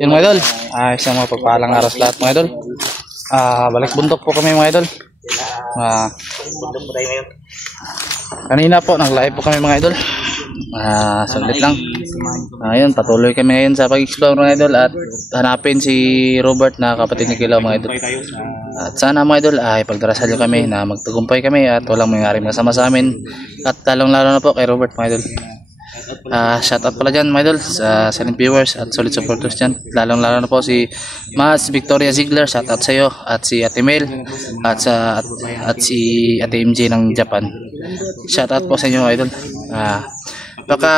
Yun mga idol, isang mga pagpaalang araw sa lahat mga idol. Balik bundok po kami mga idol. Bundok po tayo ngayon. Kanina po nag-live po kami mga idol. Saglit lang. Ayun, patuloy kami ngayon sa pag-explore mga idol at hanapin si Robert na kapatid ni Kilaw mga idol. At sana mga idol ay pagdarasal kami na magtagumpay kami at walang mangyaring masama sa amin. At lalong-lalo na po kay Robert mga idol. Shout out pala dyan mga idol sa silent viewers at solid supporters dyan, lalong-lalo na po si Mas Victoria Ziegler, shout out sa iyo, at si Ate Mel at si Ate MJ ng Japan. Shout out po sa inyo mga idol. Baka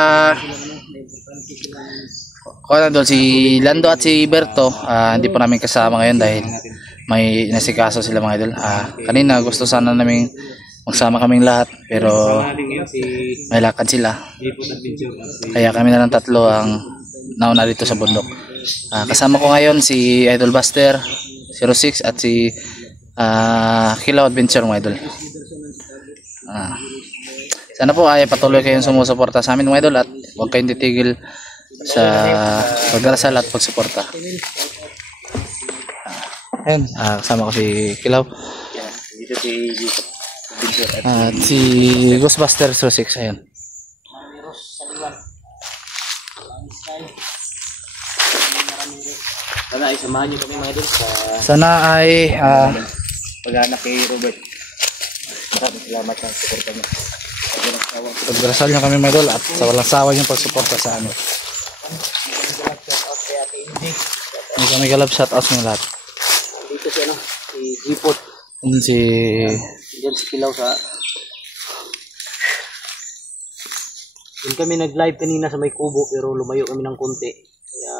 idol, si Lando at si Berto hindi po namin kasama ngayon dahil may nasikaso sila mga idol. Kanina gusto sana namin magsama kaming lahat pero may lakad sila, kaya kami na lang tatlo ang nauna dito sa bundok. Kasama ko ngayon si Idol Buster 06 at si Kilaw Adventure mga idol. Sana po ay patuloy kayong sumusuporta sa amin mga idol at huwag kayong titigil sa pagdarasal at pagsuporta. Ayun, kasama ko si Kilaw Dito at si Ghostbuster 06. Ayun. Sana ay samahan nyo kami mga idol sa Sana ay paghanap kay Robert. Maraming salamat sa suporta nyo. pagdarasal nyo kami mga idol at sa walang sawa yung pagsuporta sa amin. Hindi kami galap, shout out ng lahat. Dito si si Jipot. Si Diyan si Kilaw sa Doon kami nag-live kanina sa may kubo pero lumayo kami ng konti. Kaya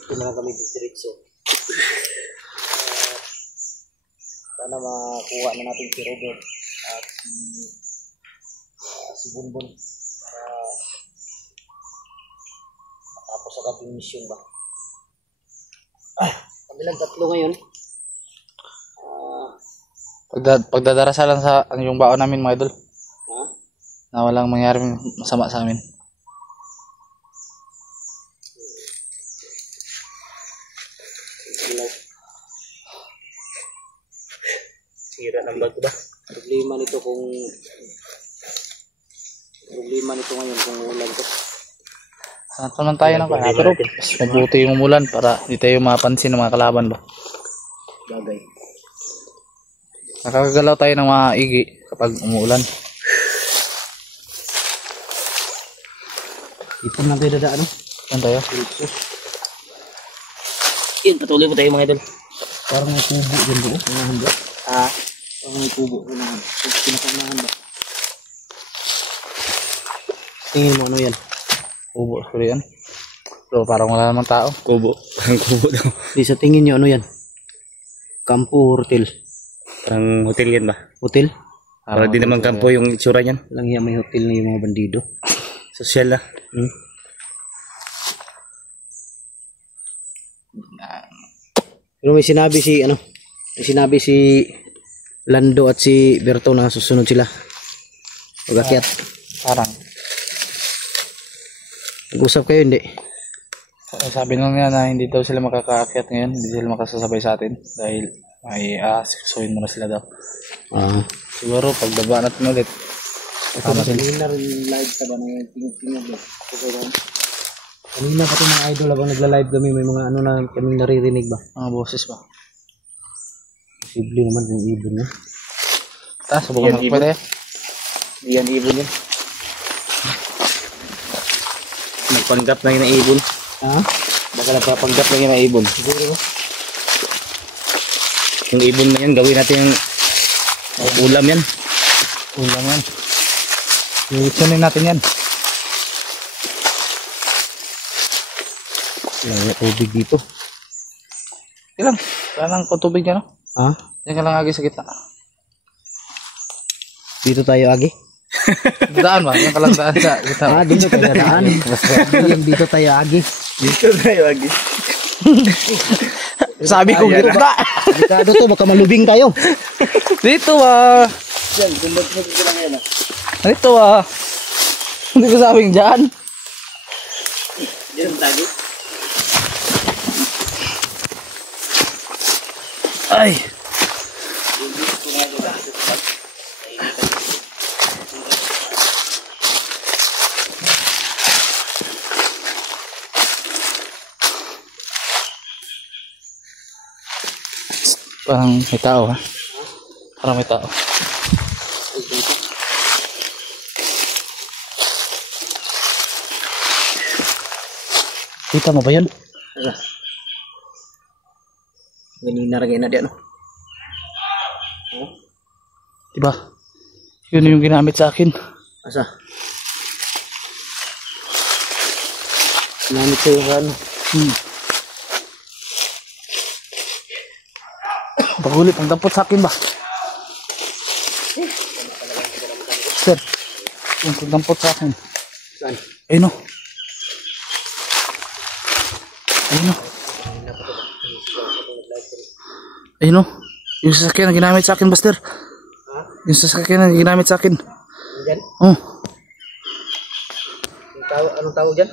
ito na lang kami diretso. Sana makuha na natin si Robert at si Bunbun para matapos ang ating mission ba. Kami lang tatlo ngayon. pagdadarasalan sa yung baon namin mga idol na walang mangyaring masama sa amin. Sira ng bag ba? Problema nito ngayon kung ulan to. Hanap naman tayo ng kaya pero mas mabuti yung umulan para di tayo mapansin ng mga kalaban ba. Bagay. Nakakagalaw tayo ng mga igi kapag umuulan. Ipon na tayo dadaan. Saan tayo? Yan, patuloy po tayo mga idol. Parang may kubo dyan doon. Parang may kubo. Pinakamahan ba? Tingin mo ano yan? Kubo siguro yan. Pero parang wala namang tao. Kubo. Parang kubo daw. Di sa tingin nyo ano yan? Kampo hotel. Parang hotel yan ba? Hotel? Parang di naman kampo yung itsura yan. Lang yan, may hotel na yung mga bandido. Social na. Pero may sinabi si Lando at si Berto na susunod sila. Pag-akyat. Parang Nag-usap kayo hindi? sabi nung nga na hindi daw sila makakaakyat ngayon, hindi sila makasasabay sa atin dahil may siksuhin muna sila daw. Siguro pagbaba natin ulit. Kanina rin live ka ba na yung tingin-tingin mo? Kanina pati mga idol habang nagla-live kami may mga ano na kami naririnig ba? Mga boses ba? Posible naman yung ibon niya. Subukan mo pwede. Yan ibon yan. Nagpanggap na yun ang ibon. Baka nagpapanggap na yun ang ibon. Siguro. Yung ibon na yan, gawin natin yung ulam yan. Ulam yan. Iitsunin natin yan. Wala tubig dito. Ilang? Wala nang tubig yan, no? Yan ka lang agi sa gitna. Dito tayo agi? Daan ba? Yan ka lang daan sa gitna. Dito tayo daan. Dito tayo agi. Dito tayo agi. Sabi ko gitna. Delikado to, baka malubing tayo. Dito ah. Yan, gulod mo dito lang yan. Dito ah. Hindi ko sabing dyan. Yan, tagi. Ay. Parang may tao ha. Parang may tao. Kita mo ba yan? Ganina rin na di ano. Diba? Yun yung ginamit sa akin. Asa? Ginamit sa'yo ka ano? Paguli, pagdampot sa akin ba? Sir, yung pagdampot sa akin. Saan? Ayun o. Ayun o. Ayun o. Yung sasakyan na ginamit sa akin, Buster. Yung sasakyan na ginamit sa akin. Diyan? Oh. Anong tao dyan?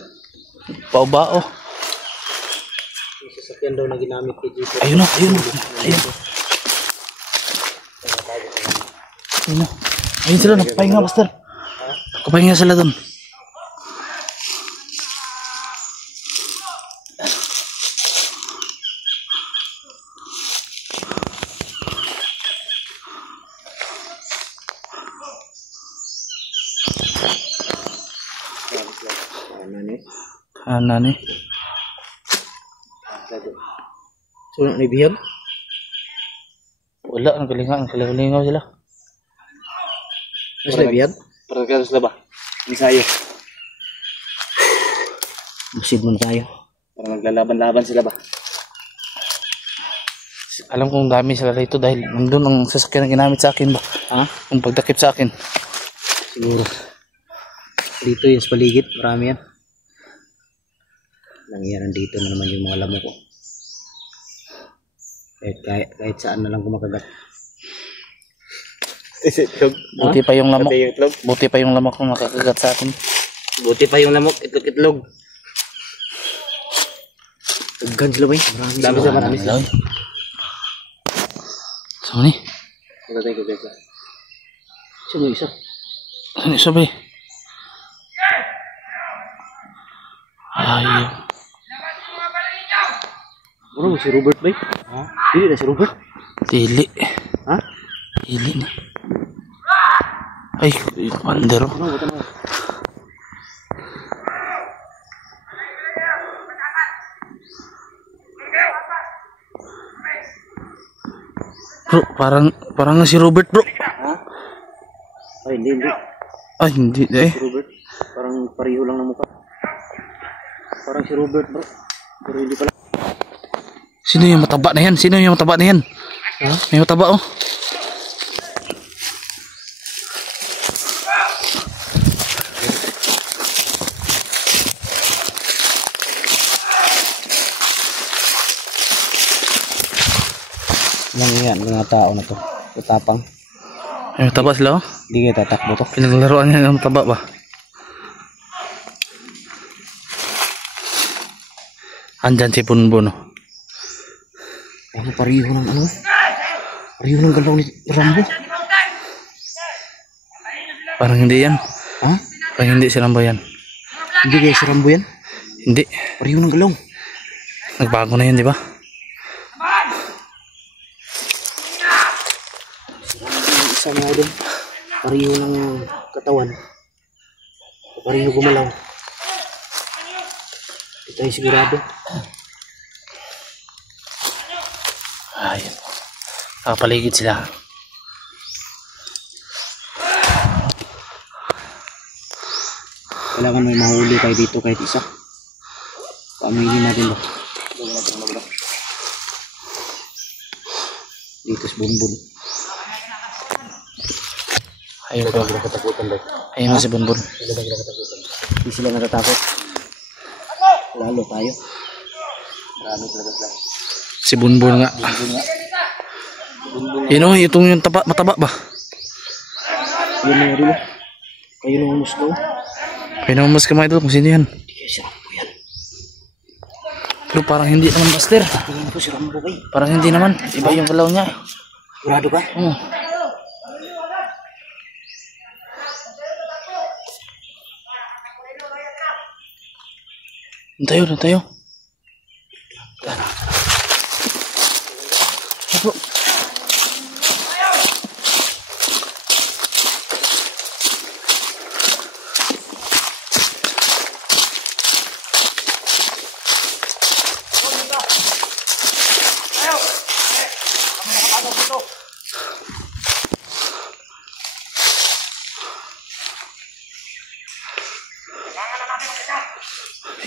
Paubao. Yung sasakyan daw na ginamit kay Jeep. Ayun o. Ayun o. Ayun o. Ayun o. Ayun sila, nakapahinga, Buster. Nakapahinga sila doon. Kanan eh. So, nabihag? Wala, nagkalingaw sila. Mas nabihag? Para ka sila ba? Ensayo. Masid mo tayo. Para naglalaban-laban sila ba? Alam kong dami sila rito dahil nandun ang sasakyan na ginamit sa akin ba? Ha? Ang pagdakip sa akin. Siguro. Dito yung sa paligid, marami yan. Nangyaran dito na naman yung mga lamok ko. Kahit saan na lang kumakagat. Buti pa yung lamok. Buti pa yung lamok kung nakakagat sa akin. Buti pa yung lamok, itlog-itlog. Taggan sila ba yun? Marami sila. Saan ni? Matatay ko dito. Sino isa? Saan isa ba eh? Ayaw. Ano si Robert ba? Ha? Dili na si Robert? Dili. Ha? Dili ni. Ay, pandero. Ano? Bro, parang nga si Robert, bro. Ha? Ay, hindi. Ay, hindi eh. Si Robert. Parang pareho lang na mukha. Parang si Robert, bro. Pero hindi pala. Sino yung mataba na yan? Sino yung mataba na yan? Ha? May mataba oh. Lang yan, mga tao na to. Tutapang. May mataba sila oh. Hindi kayo tatakbo to. Pinaglaruan niya ng mataba ba? Andyan si Bunbun oh. Ano, pareho ng ano? Pareho ng galaw ni Rambo. Parang hindi yan. Ha? Parang hindi si Rambo yan. Hindi kayo si Rambo yan? Hindi. Pareho ng galaw. Nagbago na yun, di ba? Isa nga doon. Pareho ng katawan. Pareho gumalaw. Hindi tayo sigurado. Ayun. Nakapaligid sila. Kailangan may mahuli tayo dito kahit isa. Pamili natin ba? Dito sa Bunbun. Ayun pa. Ayun na si Bunbun. Hindi sila natatakot. Lalo tayo. Marami talaga sila. Si Bunbun nga. Yun o, itong yung mataba ba? Yun na rin. Kayo nung humusgaw. Pinamamas ka mga idol kung sino yan. Hindi kayo si Rambo yan. Pero parang hindi naman, Buster. Tingin ko si Rambo kay. Parang hindi naman. Iba yung galaw niya. Sigurado ka? Oo. Tayo na tayo. Bro.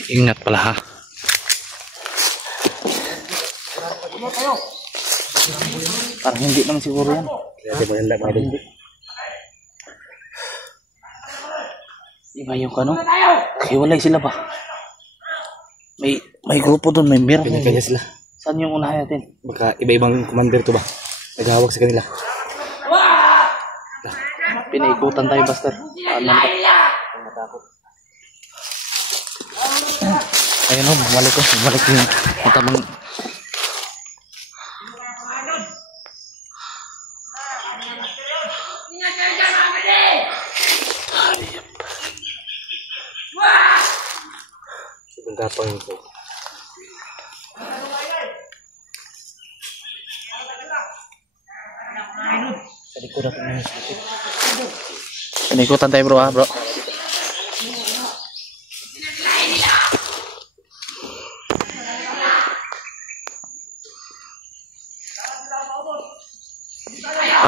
Ingat pala ha. Parang hindi naman siguro yan. Hindi mo handa mga hindi. Iba yung kano. Hiwalay sila ba? May grupo doon, may meron. Kanya-kanya sila. Saan yung unahin natin? Baka iba-ibang commander to ba? Naghahawak sa kanila. Pinaikutan tayo, Buster. Ayun o, bumalik ko. Bumalik yung matamang. Sobrang tapang ito. Sa likod ako na yung Pinaikutan tayo bro ha, bro.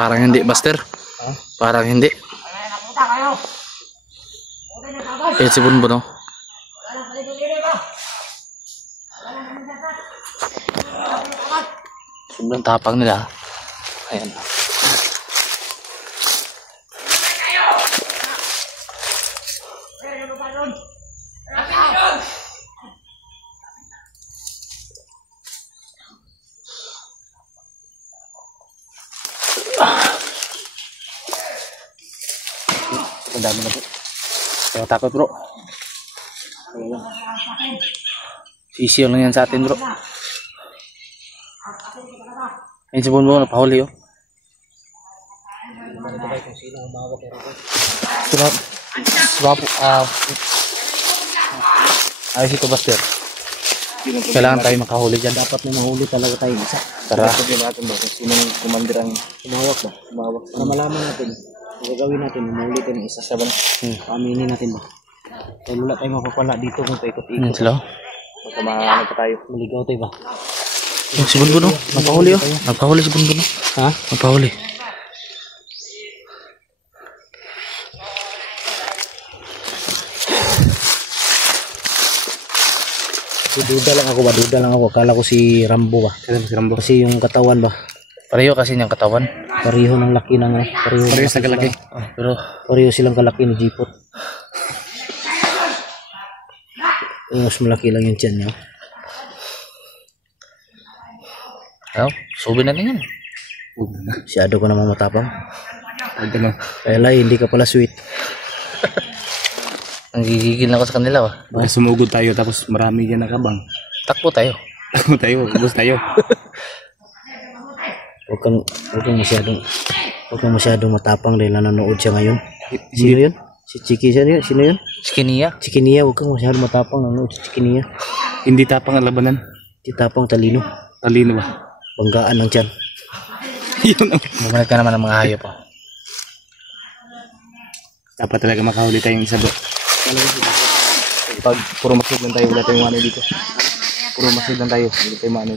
Parang hindi, Buster. Huh? Parang hindi. Si Bunbun oh. Sobrang tapang nila. Ayan. Ang dami na po. Kaya takot bro. Sisiyo lang yan sa atin bro. Ayun si Bunbun, napahuli oh. Ayos ito Buster. Kailangan tayo makahuli dyan. Dapat may mahuli talaga tayo isa. Tara. Sabihin natin ba kung sinong commander ang humawak ba? Humawak. Para malaman natin. Ang gagawin natin, mahuli tayo ng isa sa ba? Paaminin natin ba? Kaya wala tayong mapapala dito kung paikot-ikot. Sila. Baka mahanap pa tayo. Maligaw tayo ba? Yung si Bunbun oh. Napahuli oh. Napahuli si Bunbun oh. Ha? Napahuli. Duda lang ako ba? Duda lang ako. Kala ko si Rambo ba? Si Rambo. Kasi yung katawan ba? Pareho kasi niyang katawan. Pareho ng laki ng pareho sa kalaki. Pero pareho silang kalaki ni Jeepot. Mas malaki lang yung tiyan niya. Subi na rin yan. Siyado ko naman matapang. Kaya lai, hindi ka pala sweet. Ang gigigil ako sa kanila ba? Baka sumugod tayo tapos marami dyan nakabang. Takbo tayo. Takbo tayo, ubos tayo. Huwag kang masyadong matapang dahil nanonood siya ngayon. Sino yun? Si Chiki siya yun? Sino yun? Skiniya. Chikiniya, huwag kang masyadong matapang nanonood si Chikiniya. Hindi tapang ang labanan. Hindi tapang, talino. Talino ba? Banggaan lang dyan. Yun ang... Bumalik ka naman ng mga hayop oh. Dapat talaga makahuli tayong isa bro. Pag puro masid lang tayo, wala tayong mano dito. Puro masid lang tayo, wala tayong mano.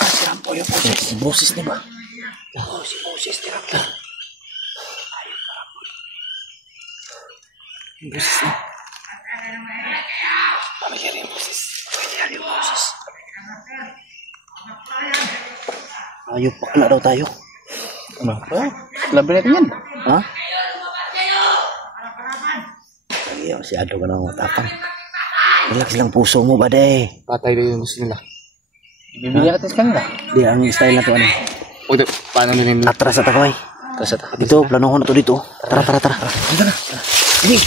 Si Rambo yung boses. Si boses niya ba? Oo, si boses ni Rambo. Yung boses niya. Pamilyar yung boses. Pamilyar yung boses. Ayop, bakla daw tayo. Ano? Labi natin yan. Ha? Ay, masyado ka na matapang. Relax lang puso mo ba de? Patay daw yung gusto nila. Bibigyan natin sa kanila. Di, ang style na to ano? O, paano nila yung... Atras at kamay. Tapos ito. Dito, planohon na to dito. Tara, tara, tara. Sige.